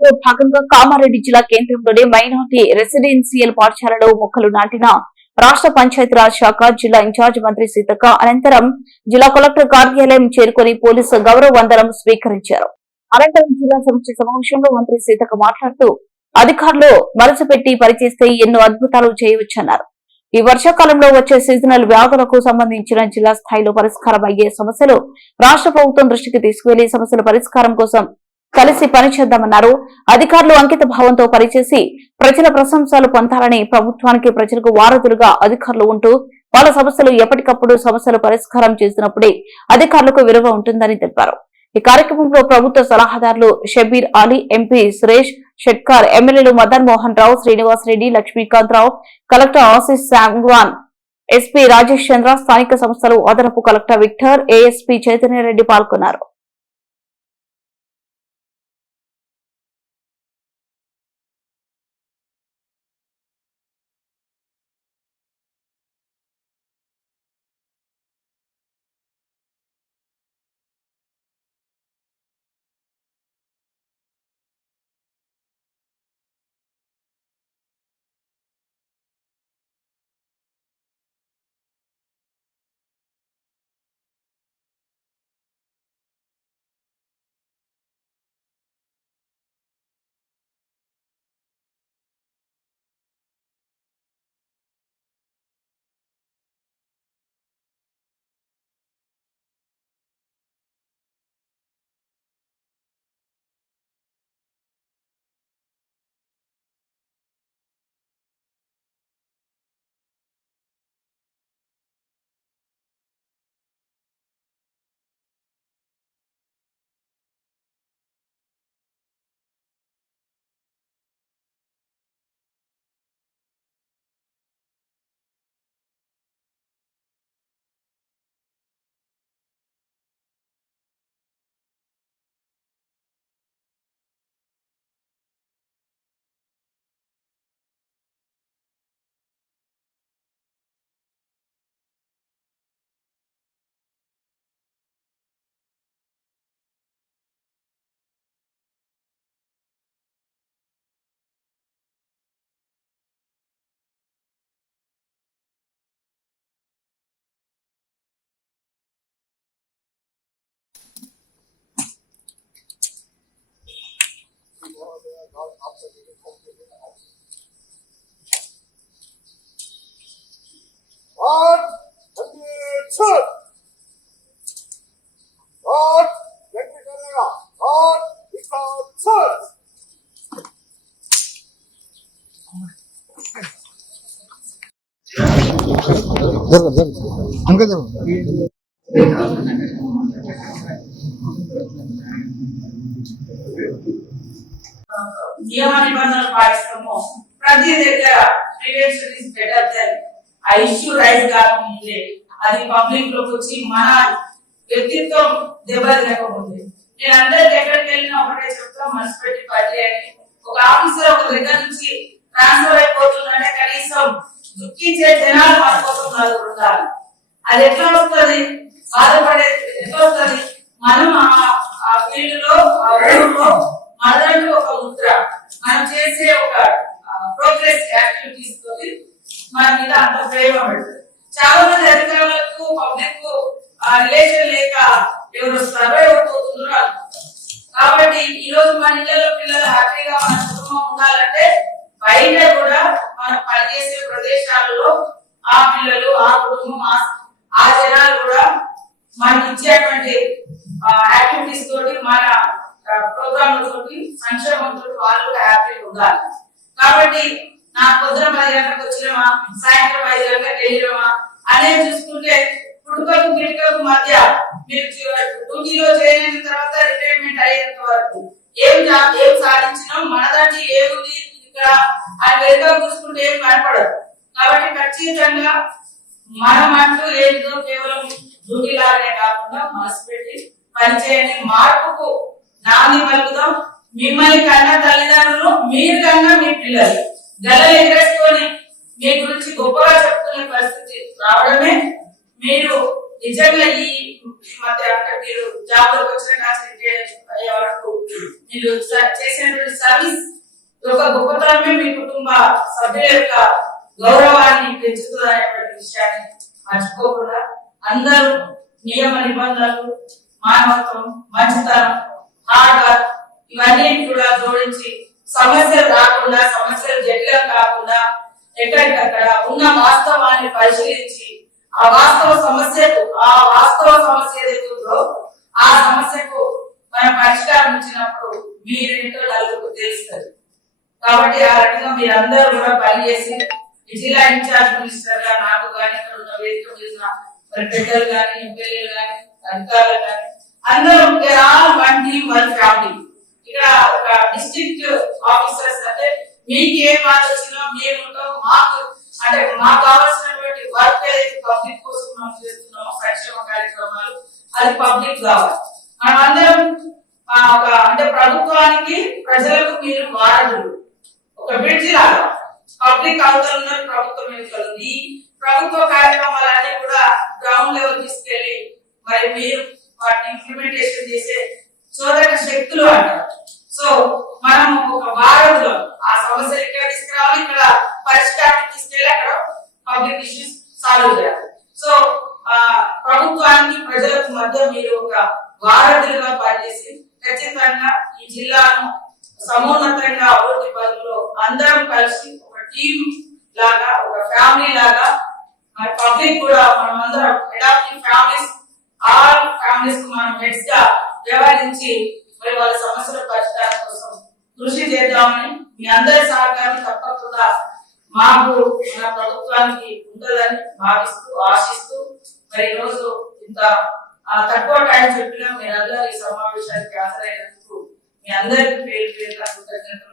లో భాగంగా కామారెడ్డి జిల్లా కేంద్రంలోని మైనార్టీ రెసిడెన్సియల్ పాఠశాలలో మొక్కలు నాటిన రాష్ట్ర పంచాయతీరాజ్ శాఖ జిల్లా ఇన్ఛార్జ్ మంత్రి సీతక్క అనంతరం జిల్లా కలెక్టర్ కార్యాలయం చేరుకుని పోలీసు గౌరవ వందనం స్వీకరించారు. అనంతరం జిల్లా సమస్య సమావేశంలో మంత్రి సీతక్క మాట్లాడుతూ అధికారులు మనసు పెట్టి పనిచేస్తే ఎన్నో అద్భుతాలు చేయవచ్చన్నారు. ఈ వర్షాకాలంలో వచ్చే సీజనల్ వ్యాధులకు సంబంధించిన జిల్లా స్థాయిలో పరిష్కారం అయ్యే సమస్యలు రాష్ట్ర ప్రభుత్వం దృష్టికి తీసుకువెళ్ళి సమస్యల పరిష్కారం కోసం కలిసి పనిచేద్దామన్నారు అధికారులు అంకిత భావంతో పనిచేసి ప్రజల ప్రశంసలు పొందాలని ప్రభుత్వానికి ప్రజలకు వారధులుగా అధికారులు ఉంటూ వాళ్ళ సమస్యలు ఎప్పటికప్పుడు సమస్యలు పరిష్కారం చేసినప్పుడే అధికారులకు విలువ ఉంటుందని తెలిపారు. ఈ కార్యక్రమంలో ప్రభుత్వ సలహాదారులు షబీర్ అలీ ఎంపీ సురేష్ షెట్కార్ ఎమ్మెల్యేలు మదన్ మోహన్ రావు శ్రీనివాస్ రెడ్డి లక్ష్మీకాంత్ రావు కలెక్టర్ ఆశీస్ సాంగ్వాన్ ఎస్పీ రాజేష్ చంద్ర స్థానిక సంస్థలు అదనపు కలెక్టర్ విక్టర్ ఏఎస్పీ చైతన్యరెడ్డి పాల్గొన్నారు. One, two. और व्यक्ति करेगा और इकाउंट ज़रूर ज़रूर हमको ज़रूर नियमानुसार पाइस कमो प्रति देखेगा प्रीवियस इज़ बेटर देन ఆ ఇష్యూ రైజ్ కాకముందే అది పబ్లిక్లోకి వచ్చి మన వ్యక్తిత్వం దెబ్బతినకముందే. నేను అందరికి ఎక్కడికి వెళ్ళినా ఒకటే చెప్తా మనసు పెట్టి పని ఒక ఆఫీసర్ ఒక దగ్గర నుంచి ట్రాన్స్ఫర్ అయిపోతుందంటే కనీసం దుఃఖించే జనాలు పడిపోతున్నారు కోసం ఉండాలి. అది ఎట్లా వస్తుంది? బాధపడే ఎట్లా వస్తుంది? మనం ఆ- ఆ ఫీల్డ్లో ఆ ఊళ్ళో మనదంటూ ఒక ముద్ర. మనం చేసే ఒక ప్రోగ్రెస్ యాక్టివిటీస్ తోటి మన మీద అంత ప్రేమ పెడుతుంది చాలా మంది అధికారులకు పబ్లిక్ రిలేషన్ లేక ఎవరు వస్తారో ఎవరు అనుకుంటారు కాబట్టి ఈ రోజు మన ఇళ్ళలో పిల్లలు హ్యాపీగా మన కుటుంబం ఉండాలంటే బయట కూడా మనం పనిచేసే ప్రదేశాలలో ఆ పిల్లలు ఆ కుటుంబం ఆ- జనాలు కూడా మనకి ఇచ్చేటువంటి యాక్టివిటీస్ తోటి మన ప్రోగ్రామ్ తోటి సంక్షేమంతో వాళ్ళు కూడా హ్యాపీగా ఉండాలి. కాబట్టి నా పొద్దున పది గంటలకు వచ్చినమా సాయంత్రం ఐదు గంటలకు వెళ్ళినమా అనేది చూసుకుంటే పుట్టుకకు గిట్టుకకు మధ్య మీరు డ్యూటీలో చేరిన తర్వాత రిటైర్మెంట్ అయ్యేంత వరకు ఏం ఏం సాధించినాం మన దాంట్లో ఏముంది ఇక్కడ? ఆ వెనుక చూసుకుంటే ఏం కనపడదు. కాబట్టి ఖచ్చితంగా మనం అంటూ ఏదో కేవలం డ్యూటీ లాగానే కాకుండా మనసు పెట్టి పనిచేయండి మార్పుకు నాంది పలుకుదాం. మిమ్మల్ని కన్నా తల్లిదండ్రులు మీరు కన్నా మీ పిల్లలు. గల్లలు ఎగరేసుకొని మీ గురించి గొప్పగా చెప్పుకునే పరిస్థితి రావడమే మీరు నిజంగా ఈ మధ్య అంటే మీరు జాబ్లోకి వచ్చిన అయ్యే వరకు మీరు చేసినటువంటి సర్వీస్ యొక్క గొప్పతనమే మీ కుటుంబ సభ్యుల యొక్క గౌరవాన్ని పెంచుతుందనేటువంటి విషయాన్ని మర్చిపోకుండా అందరూ నియమ నిబంధనలు మానవత్వం మంచితనం హార్డ్ వర్క్ ఇవన్నీ కూడా జోడించి సమస్యలు రాకుండా సమస్యలు జటిలం కాకుండా ఎక్కడికక్కడ ఉన్న వాస్తవాన్ని పరిశీలించి ఆ వాస్తవ సమస్యకు ఆ వాస్తవ సమస్య ఏదైతే ఉందో ఆ సమస్యకు మనం పరిష్కారం ఇచ్చినప్పుడు మీరేంటో నలుగురు తెలుస్తుంది. కాబట్టి ఆ రకంగా మీరందరూ కూడా పనిచేసి జిల్లా ఇన్ఛార్జ్ మినిస్టర్గా నాకు కానీ ఇక్కడ ఉన్న వేదిక మీద మరి పెద్దలు కానీ ఎమ్మెల్యేలు కానీ అధికారులు కానీ అందరూ వన్ టీమ్ వన్ ఫ్యామిలీ. ఇక్కడ ఒక డిస్ట్రిక్ట్ ఆఫీసర్స్ అంటే మీకు ఏ బాధ వచ్చినా మేము ఉంటాం మాకు అంటే మాకు కావాల్సినటువంటి వర్క్ ఏదైతే పబ్లిక్ కోసం మనం చేస్తున్నామో సంక్షేమ కార్యక్రమాలు అది పబ్లిక్ కావాలి. మనం అందరం ఒక అంటే ప్రభుత్వానికి ప్రజలకు మీరు వారధులు. ఒక బ్రిడ్జ్ లాగా. పబ్లిక్ అవతల ప్రభుత్వం వెనుకలు ఉంది. ఈ ప్రభుత్వ కార్యక్రమాలన్నీ కూడా గ్రౌండ్ లెవెల్ తీసుకెళ్ళి మరి మీరు వాటిని ఇంప్లిమెంటేషన్ చేసే చోదక శక్తులు అంటారు సో మనం ఒక వారధిలో ఆ సమస్యలు ఇక్కడ తీసుకురావాలి ఇక్కడ పరిష్కారం తీసుకెళ్ళి అక్కడ పబ్లిక్ ఇష్యూస్ సాల్వ్ చేయాలి సో ఆ ప్రభుత్వానికి ప్రజలకు మధ్య మీరు ఒక వారధులుగా పనిచేసి ఖచ్చితంగా ఈ జిల్లాను సమున్నతంగా అభివృద్ధి పదంలో అందరం కలిసి ఒక టీం లాగా ఒక ఫ్యామిలీ లాగా మరి పబ్లిక్ కూడా మనం అందరం అడాప్టింగ్ ఫ్యామిలీస్ ఆల్ ఫ్యామిలీస్కు మనం హెడ్స్గా వ్యవహరించి మరి వాళ్ళ సమస్యల పరిష్కారం కోసం కృషి చేద్దామని మీ అందరి సహకారం తప్పకుండా ప్రభుత్వానికి ఉంటుందని భావిస్తూ ఆశిస్తూ మరి ఈ రోజు ఇంత ఆ, తక్కువ టైం చెప్పినా మీరందరూ ఈ సమావేశానికి హాజరైనందుకు మీ అందరికీ పేరు పేరు కృతజ్ఞతలు.